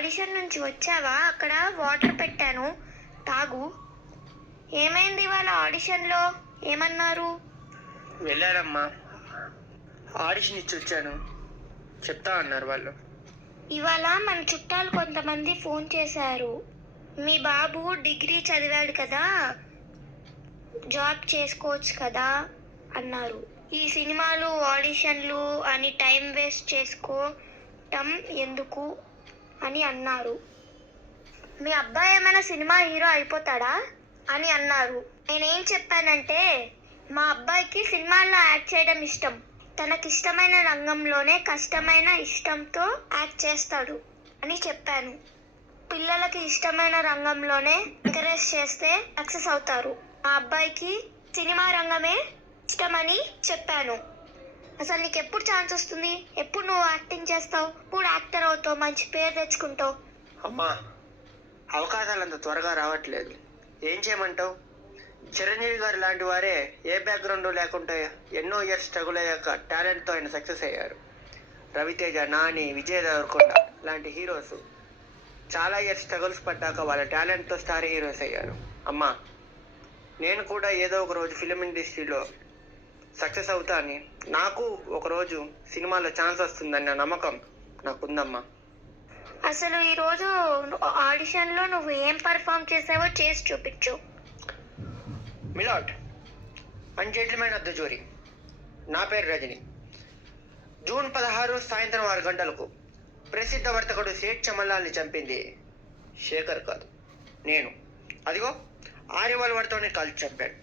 Audition నుంచి వచ్చావా? అక్కడ వాటర్ పెట్టాను, తాగు. ఏమైంది ఇవాళ ఆడిషన్లో? ఏమన్నారు? వెళ్ళారమ్మా, ఆడిషన్ ఇచ్చి వచ్చాను, చెప్తా అన్నారు వాళ్ళు. ఇవాళ మన చుట్టాలు కొంతమంది ఫోన్ చేశారు. మీ బాబు డిగ్రీ చదివాడు కదా, జాబ్ చేసుకోవచ్చు కదా అన్నారు. ఈ సినిమాలు ఆడిషన్లు అని టైం వేస్ట్ చేసుకోవటం ఎందుకు అని అన్నారు. మీ అబ్బాయి ఏమైనా సినిమా హీరో అయిపోతాడా అని అన్నారు. నేనేం చెప్పానంటే మా అబ్బాయికి సినిమాల్లో యాక్ట్ చేయడం ఇష్టం, తనకిష్టమైన రంగంలోనే కష్టమైన ఇష్టంతో యాక్ట్ చేస్తాడు అని చెప్పాను. పిల్లలకి ఇష్టమైన రంగంలోనే ఎంకరేజ్ చేస్తే సక్సెస్ అవుతారు. మా అబ్బాయికి సినిమా రంగమే ఇష్టమని చెప్పాను. అసలు నీకు ఎప్పుడు ఛాన్స్ వస్తుంది? ఎప్పుడు నువ్వు యాక్టింగ్ చేస్తావు? ఎప్పుడు యాక్టర్ అవుతావు, మంచి పేరు తెచ్చుకుంటావు? అమ్మా, అవకాశాలు అంత త్వరగా రావట్లేదు, ఏం చేయమంటావు? చిరంజీవి గారు లాంటి వారే ఏ బ్యాక్గ్రౌండ్ లేకుండా ఎన్నో ఇయర్స్ స్ట్రగుల్ అయ్యాక టాలెంట్తో ఆయన సక్సెస్ అయ్యారు. రవితేజ, నాని, విజయ్ దేవరకొండ లాంటి హీరోస్ చాలా ఇయర్స్ స్ట్రగుల్స్ పడ్డాక వాళ్ళ టాలెంట్తో స్టార్ హీరోస్ అయ్యారు. అమ్మా, నేను కూడా ఏదో ఒక రోజు ఫిలిం ఇండస్ట్రీలో సక్సెస్ అవుతా అని, నాకు ఒకరోజు సినిమాలో ఛాన్స్ వస్తుందన్న నమ్మకం నాకుందమ్మా. అసలు ఈరోజు ఆడిషన్లో నువ్వు ఏం పర్ఫామ్ చేసావో చేసి చూపించు. Milord and gentlemen of the jury, నా పేరు రజని. జూన్ 16 సాయంత్రం 6 గంటలకు ప్రసిద్ధ వర్తకుడు సేట్ చమల్లాల్ని చంపింది శేఖర్ కాదు, నేను. అదిగో ఆ రివాల్వర్తోనే కాల్చి చంపాడు.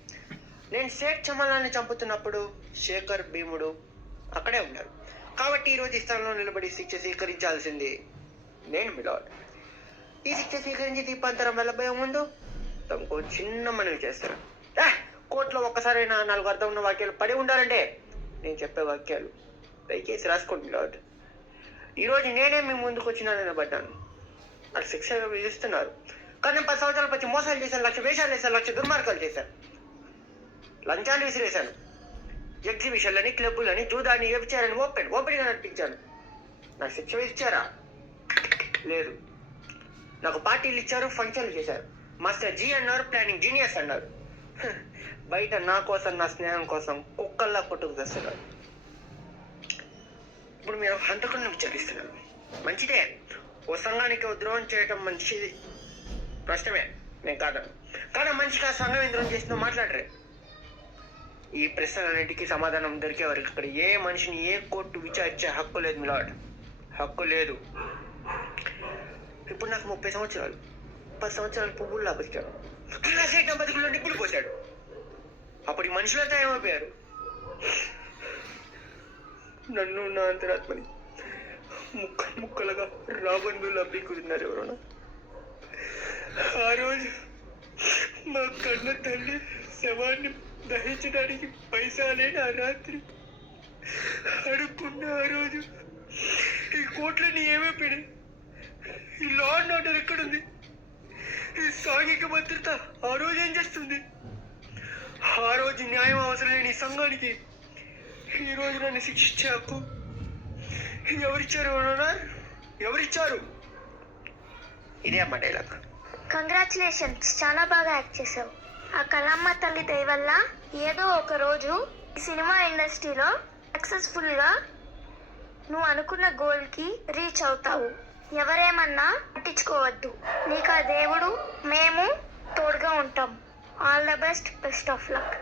నేను సేట్ చమల్లాల్ని చంపుతున్నప్పుడు శేఖర్, భీముడు అక్కడే ఉన్నారు. కాబట్టి ఈరోజు ఈ స్థలంలో నిలబడి శిక్ష స్వీకరించాల్సింది నేను, మిలాడ్. ఈ శిక్ష స్వీకరించి దీపాంతరం వెళ్ళబోయే ముందు తమకు చిన్న మనవి చేస్తాను. కోర్టులో ఒక్కసారైనా 4 అర్థం ఉన్న వాక్యాలు పడి ఉండాలంటే నేను చెప్పే వాక్యాలు దయచేసి రాసుకోండి మిలాడ్. ఈరోజు నేనే మీ ముందుకు వచ్చినా నిలబడ్డాను, నాకు శిక్ష విధిస్తున్నారు. కానీ నేను 10 సంవత్సరాల పచ్చి మోసాలు చేశాను, 1,00,000 వేషాలు వేశాను, 1,00,000 దుర్మార్గాలు చేశాను, లంచాలు విసిరేశాను, ఎగ్జిబిషన్లని, క్లబ్బులని, జూదాన్ని, వ్యభిచారాన్ని ఓపెన్గా నడిపించాను. నాకు శిక్ష విధించారా? లేదు. నాకు పార్టీలు ఇచ్చారు, ఫంక్షన్లు చేశారు, మాస్టర్ జీ అన్నారు, ప్లానింగ్ జీనియస్ అన్నారు. బయట నా కోసం, నా స్నేహం కోసం కుక్కల్లా కొట్టుకు తెస్తున్నారు. ఇప్పుడు మీరు హంతకుడిని విచారిస్తున్నారు. మంచిదే, ఓ సంఘానికి ద్రోహం చేయటం మంచిది, నష్టమే, నేను కాదను. కానీ మనిషికి ఆ సంఘం ఏం ద్రోహం చేసిందో మాట్లాడరే. ఈ ప్రశ్నలన్నింటికీ సమాధానం దొరికే వరకు ఇక్కడ ఏ మనిషిని ఏ కోర్టు విచారించే హక్కు లేదు మిలాడ్, హక్కు లేదు. ఇప్పుడు నాకు 30 సంవత్సరాలు, 10 సంవత్సరాలు పువ్వుల్లా బతికాడు. సేట బతుకుల్లో నిప్పులు పోశాడు. అప్పుడు ఈ మనుషులంతా ఏమైపోయారు? నన్ను, నా అంతరాత్మని ముక్కలుగా రాబందులు అబ్బికుతున్నారు ఎవరన్నా. ఆ రోజు మా కన్న తల్లి శవాన్ని దహించడానికి పైసా లేని ఆ రాత్రి అడుక్కున్న ఆ రోజు ఈ కోట్లన్నీ ఏమైపోయినాయి? ఈ లా అండ్ ఆర్డర్ ఎక్కడుంది? ఈ సాంఘిక భద్రత ఆ రోజు ఏం చేస్తుంది? ఆ రోజు న్యాయం అవసరం లేని ఈ సంఘానికి ఈ రోజు నన్ను శిక్షించే హక్కు ఎవరిచ్చారు? ఎవరిచ్చారు? ఇదే అమ్మ డైలాగ్. కంగ్రాచులేషన్స్, చాలా బాగా యాక్ట్ చేసావు. ఆ కళమ్మ తల్లి దయ వల్ల ఏదో ఒక రోజు ఈ సినిమా ఇండస్ట్రీలో సక్సెస్ఫుల్గా నువ్వు అనుకున్న గోల్కి రీచ్ అవుతావు. ఎవరేమన్నా పట్టించుకోవద్దు, నీకు ఆ దేవుడు, మేము తోడుగా ఉంటాం. All the best, best of luck.